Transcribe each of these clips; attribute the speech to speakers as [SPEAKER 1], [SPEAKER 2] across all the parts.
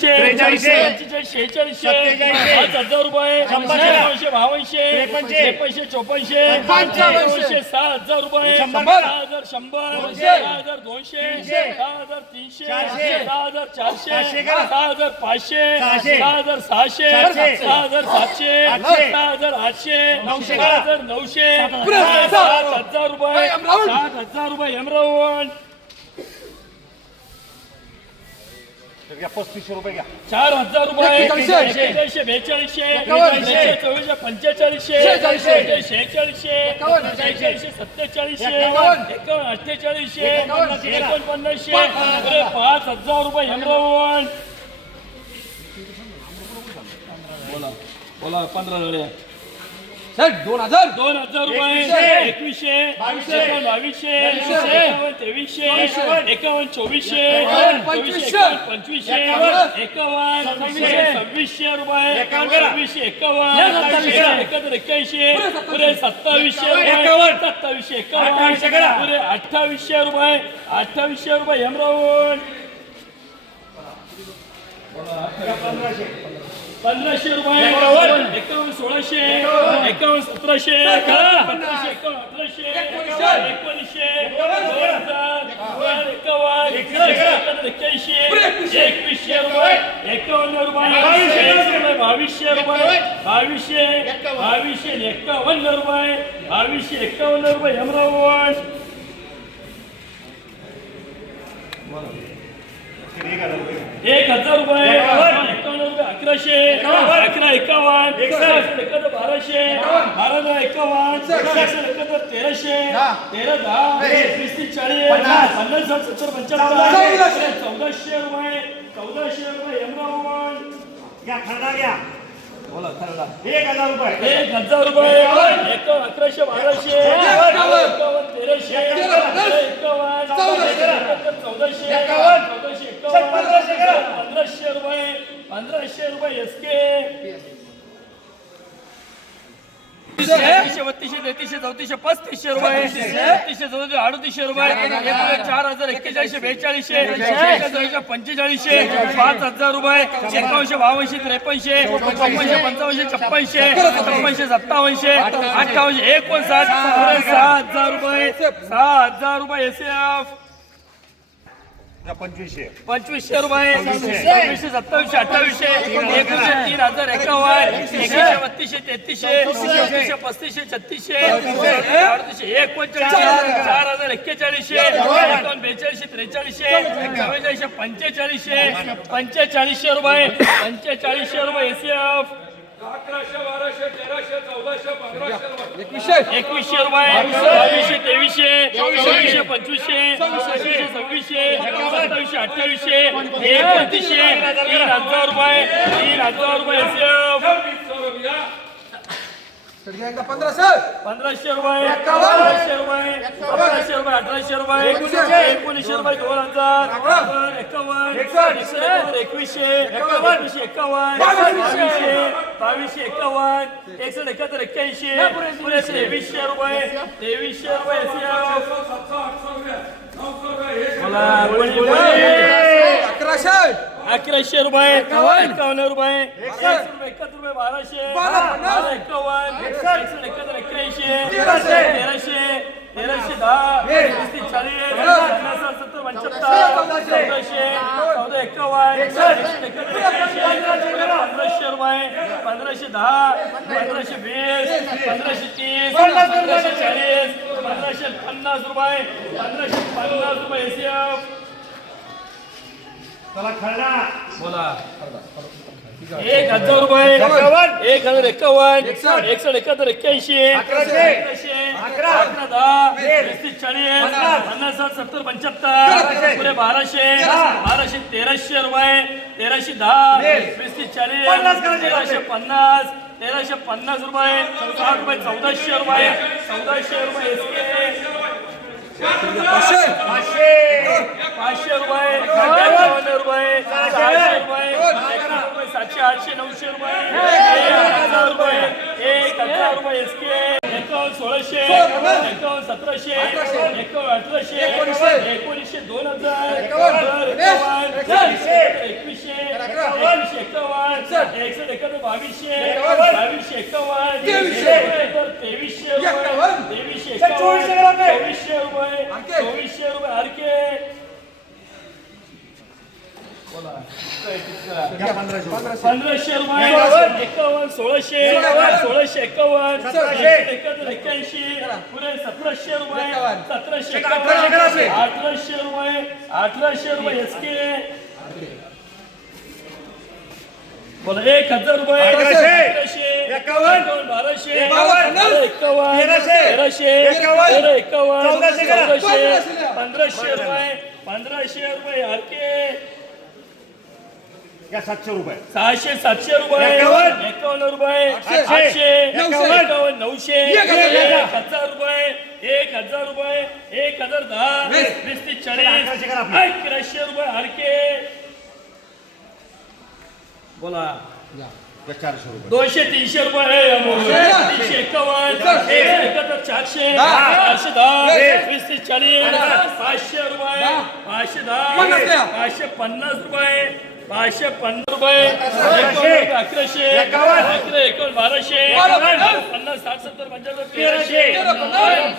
[SPEAKER 1] त्रेचाळीसशे.
[SPEAKER 2] शेहेचाळीसशे. पाच हजार रुपये. एकोणीसशे बावनशे चोपन्नशे
[SPEAKER 1] पंचावन्नशे.
[SPEAKER 2] एकोणीसशे सहा हजार रुपये. सहा हजार शंभर
[SPEAKER 1] दोनशे.
[SPEAKER 2] सहा हजार दोनशे. सहा हजार तीनशे. सहा हजार चारशे. सहा हजार पाचशे. सहा हजार सहाशे. सहा हजार सातशे. सहा हजार आठशे
[SPEAKER 1] नऊशे
[SPEAKER 2] सहा. हजार नऊशे सात. हजार रुपये सात हजार रुपये एमरावण
[SPEAKER 1] घ्या पस्तीसशे रुपये घ्या
[SPEAKER 2] चार हजार रुपये
[SPEAKER 1] एक्केचाळीसशे.
[SPEAKER 2] बेचाळीसशे. बेचाळीसशे चोवीसशे पंचेचाळीसशे
[SPEAKER 1] शेहेचाळीसशे.
[SPEAKER 2] शेहेचाळीसशे सत्तेचाळीसशे
[SPEAKER 1] एकावन्न.
[SPEAKER 2] अठ्ठेचाळीसशे. एकोणपन्नासशे
[SPEAKER 1] पाच हजार.
[SPEAKER 2] पुढे पाच हजार रुपये हेमरावण बोला बोला पंधरा झाले
[SPEAKER 3] दोन हजार
[SPEAKER 2] दोन हजार रुपये
[SPEAKER 1] एकवीसशे. बावीसशे.
[SPEAKER 2] बावीसशे
[SPEAKER 1] तेवीसशे.
[SPEAKER 2] एकावन्न तेवीसशे
[SPEAKER 1] एकावन्न.
[SPEAKER 2] चोवीसशे
[SPEAKER 3] पंचवीसशे.
[SPEAKER 2] एकावन्न पंचवीसशे
[SPEAKER 1] एकावन्न. सव्वीसशे.
[SPEAKER 2] रुपये. सव्वीसशे एकावन्न. एकाहत्तर एक्क्याऐंशी पुरे सत्तावीसशे रुपये
[SPEAKER 1] एकावन्न.
[SPEAKER 2] सत्तावीसशे एकावन्न. पुरे अठ्ठावीसशे रुपये अठ्ठावीसशे रुपये हेमरावून पंधराशे रुपये.
[SPEAKER 1] एकावन्न.
[SPEAKER 2] सोळाशे.
[SPEAKER 1] एकावन्न.
[SPEAKER 2] सतराशे.
[SPEAKER 1] एकावन्न.
[SPEAKER 2] अठराशे. एकोणीसशे. एकावन्न. एक्क्याऐंशी एकवीसशे रुपये. एकावन्न. रुपये.
[SPEAKER 1] बावीसशे.
[SPEAKER 2] रुपये. बावीसशे. रुपये बावीसशे. एकावन्न रुपये. बावीसशे. एकावन्न रुपये. हेमरावण
[SPEAKER 1] एक हजार रुपये.
[SPEAKER 2] हजार
[SPEAKER 1] एकावन्न.
[SPEAKER 2] अकराशे. अकरा एकावन्न. एकाहत्तर बाराशे. बारा दहा एकावन्न. तेराशे. तेरा दहा.
[SPEAKER 1] वीस.
[SPEAKER 2] तीस चाळीस.
[SPEAKER 1] पन्नास.
[SPEAKER 2] साठ सत्तर. पंच्याहत्तर. चौदाशे रुपये. चौदाशे रुपये एमरावण
[SPEAKER 1] घ्या खरडा घ्या.
[SPEAKER 2] बोला
[SPEAKER 1] एक हजार रुपये.
[SPEAKER 2] एक हजार रुपये. अकराशे बाराशे.
[SPEAKER 1] एकावन्न.
[SPEAKER 2] तेराशे.
[SPEAKER 1] एकावन्न.
[SPEAKER 2] एकावन्न
[SPEAKER 1] चौदाशे.
[SPEAKER 2] चौदाशे.
[SPEAKER 1] एकावन्न.
[SPEAKER 2] चौदाशे.
[SPEAKER 1] पंधराशे
[SPEAKER 2] रुपये. पंधराशे रुपये एस बत्तीसशे तेहतीसशे चौतीसशे पस्तीसशे रुपये चौतीसशे अडतीसशे रुपये चार हजार एक्केचाळीसशे बेचाळीसशे पंचेचाळीसशे पाच हजार रुपये एकावनशे बावनशे त्रेपन्नशे चौपन्नशे पंचावनशे छप्पनशे छप्पनशे सत्तावनशे अठ्ठावनशे एकोणसाठ सहा हजार रुपये सहा हजार रुपये एस एफ
[SPEAKER 1] पंचवीसशे.
[SPEAKER 2] पंचवीसशे रुपये. सत्तावीसशे अठ्ठावीसशे एकोणीसशे तीन हजार एकावन्न एकशे बत्तीसशे तेहतीसशे चौतीसशे पस्तीसशे छत्तीसशे अडतीसशे एकोणचाळीस चार हजार एक्केचाळीसशे एकावन्न. बेचाळीसशे त्रेचाळीसशे चव्वेचाळीसशे पंचेचाळीसशे पंचेचाळीसशे रुपये पंचेचाळीसशे रुपये एस एफ
[SPEAKER 3] एकवीसशे.
[SPEAKER 2] एकवीसशे रुपये. बावीसशे. तेवीसशे चोवीसशे. पंचवीसशे सव्वीसशे सव्वीसशे सत्तावीसशे अठ्ठावीसशे एकोणतीसशे तीन हजार रुपये तीन हजार रुपये
[SPEAKER 3] पंधराशे.
[SPEAKER 2] पंधराशे रुपये पंधराशे रुपये पंधराशे रुपये अठराशे रुपये एकोणीसशे रुपये दोन हजार एकावन्न एकावन्न एकवीसशे एकवीसशे एकावन्न बावीसशे बावीसशे. एकावन्न एकसष्ट एकाहत्तर एक्क्याऐंशी पुढे तेवीसशे रुपये तेवीसशे रुपये कोणी?
[SPEAKER 3] अकराशे
[SPEAKER 2] रुपये एकावन्न. रुपये. एकाहत्तर रुपये बाराशे. बारा एकावन्न. एकशे एकाहत्तर एक्क्याऐंशी. तेराशे. तेराशे. दहा. पस्तीस चाळीस. सत्तर पंच्याहत्तर. चौदाशे. चौदा एकावन्न. एकशे एकाहत्तर एक्क्याऐंशी. पंधराशे रुपये. पंधराशे दहा. पंधराशे वीस. पंधराशे तीस. पंधराशे चाळीस. पंधराशे पन्नास रुपये. पंधराशे पन्नास रुपये. एसीएफ.
[SPEAKER 1] चला खरडा
[SPEAKER 2] बोला एक हजार रुपये. एक हजार एकावन्न एकसष्ट एकाहत्तर एक्क्याऐंशी
[SPEAKER 1] अकरा.
[SPEAKER 2] अकरा दहा. पस्तीस चाळीस
[SPEAKER 1] पन्नास.
[SPEAKER 2] सत्तर. पंच्याहत्तर पुढे बाराशे. बाराशे तेराशे रुपये तेराशे दहा
[SPEAKER 1] वीस.
[SPEAKER 2] पस्तीस चाळीस तेराशे. पन्नास तेराशे पन्नास रुपये साठ रुपये चौदाशे रुपये चौदाशे रुपये.
[SPEAKER 3] पाचशे.
[SPEAKER 1] पाचशे.
[SPEAKER 2] रुपये एकावन्न रुपये सहाशे रुपये सातशे आठशे नऊशे रुपये. एक हजार रुपये एक हजार रुपये एस के एकावन्न सोळाशे एकावन्न सतराशे एकावन्न अठराशे
[SPEAKER 3] एकोणीसशे.
[SPEAKER 2] एकोणीसशे दोन हजार
[SPEAKER 3] एकावन्न.
[SPEAKER 2] एकावन्न एकाहत्तर बावीसशे. बावीसशे एकावन्न
[SPEAKER 3] तेवीसशे.
[SPEAKER 2] रुपये. तेवीसशे
[SPEAKER 1] चोवीसशे
[SPEAKER 2] रुपये
[SPEAKER 3] आणखी.
[SPEAKER 2] चोवीसशे रुपये आरके
[SPEAKER 1] पंधराशे रुपये. एकावन्न.
[SPEAKER 2] सोळाशे. सोळाशे एकावन्न
[SPEAKER 1] सतराशे.
[SPEAKER 2] एकाहत्तर एक्क्याऐंशी पुढे सतराशे रुपये. सतराशे. एकावन्न अठराशे रुपये अठराशे रुपये एस के बोला एक हजार रुपये
[SPEAKER 1] एकावन्न.
[SPEAKER 2] बाराशे
[SPEAKER 1] एकावन्न.
[SPEAKER 2] एकावन्न
[SPEAKER 1] तेराशे.
[SPEAKER 2] तेराशे
[SPEAKER 1] एकावन्न.
[SPEAKER 2] तेरा एकावन्न
[SPEAKER 1] चौदाशे करा.
[SPEAKER 2] चौदाशे पंधराशे रुपये पंधराशे रुपये आरके
[SPEAKER 1] सातशे रुपये
[SPEAKER 2] सहाशे सातशे रुपये
[SPEAKER 1] एकावन्न.
[SPEAKER 2] एकावन्न रुपये
[SPEAKER 1] आठशे.
[SPEAKER 2] आठशे
[SPEAKER 1] एकावन्न.
[SPEAKER 2] एकावन्न नऊशे
[SPEAKER 3] एक हजार.
[SPEAKER 2] एक हजार रुपये एक हजार रुपये एक हजार दहा
[SPEAKER 3] वीस.
[SPEAKER 2] वीस तीस
[SPEAKER 1] अकराशे करा
[SPEAKER 2] चाळीस
[SPEAKER 1] आपले.
[SPEAKER 2] अकराशे रुपये आरके बोला
[SPEAKER 1] चारशे रुपये
[SPEAKER 2] दोनशे तीनशे रुपये.
[SPEAKER 3] चारशे.
[SPEAKER 2] तीनशे एकावन्न चारशे
[SPEAKER 3] दहा.
[SPEAKER 2] चारशे दहा
[SPEAKER 3] वीस.
[SPEAKER 2] वीस तीस चाळीस. पाचशे रुपये. पाचशे दहा. पाचशे पन्नास रुपये पाचशे पन्नास रुपये एकावन्न अकराशे अकरा एकोण बाराशे पन्नास साठ सत्तर पंच्याहत्तर
[SPEAKER 1] तेराशे.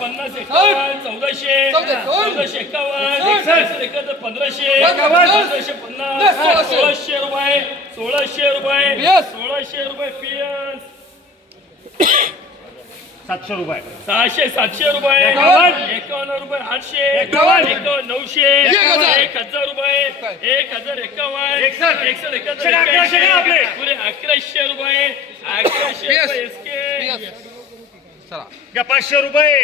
[SPEAKER 3] पन्नास.
[SPEAKER 2] एकावन्न चौदाशे चौदाशे एकावन्न एकाहत्तर पंधराशे पंधराशे पन्नास
[SPEAKER 3] सोळाशे.
[SPEAKER 2] रुपये सोळाशे रुपये सोळाशे रुपये पीएस
[SPEAKER 1] सातशे रुपये
[SPEAKER 2] सहाशे सातशे रुपये
[SPEAKER 1] एकावन्न.
[SPEAKER 2] एकावन्न रुपये आठशे
[SPEAKER 1] एकावन्न.
[SPEAKER 2] एकावन्न नऊशे
[SPEAKER 3] एक हजार.
[SPEAKER 2] एक हजार रुपये एक हजार एकावन्न
[SPEAKER 1] एकसष्ट.
[SPEAKER 2] एकसष्ट एकाहत्तर
[SPEAKER 1] अकराशे करा आपले.
[SPEAKER 2] पुढे अकराशे रुपये अकराशे
[SPEAKER 3] पीएस.
[SPEAKER 2] रुपये एसके
[SPEAKER 3] चला
[SPEAKER 1] पाचशे रुपये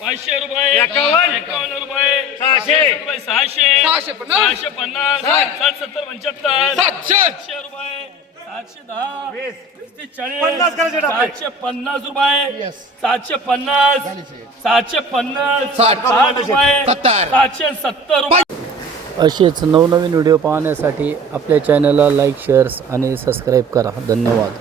[SPEAKER 2] पाचशे रुपये
[SPEAKER 1] एकावन्न.
[SPEAKER 2] एकावन्न रुपये
[SPEAKER 1] सहाशे.
[SPEAKER 2] रुपये सहाशे
[SPEAKER 3] सहाशे पन्नास.
[SPEAKER 2] सहाशे पन्नास
[SPEAKER 3] साठ.
[SPEAKER 2] साठ सत्तर पंच्याहत्तर
[SPEAKER 3] सातशे
[SPEAKER 2] सातशे रुपये सातशे दहा.
[SPEAKER 1] वीस.
[SPEAKER 2] वीस चाळीस.
[SPEAKER 1] पन्नास करायचे.
[SPEAKER 2] सातशे पन्नास रुपये. सातशे पन्नास. सातशे पन्नास. साठ. रुपये. सातशे सत्तर रुपये.
[SPEAKER 4] असेच नवनवीन व्हिडिओ पाहण्यासाठी आपल्या चॅनलला लाईक शेअर्स आणि सबस्क्राईब करा. धन्यवाद.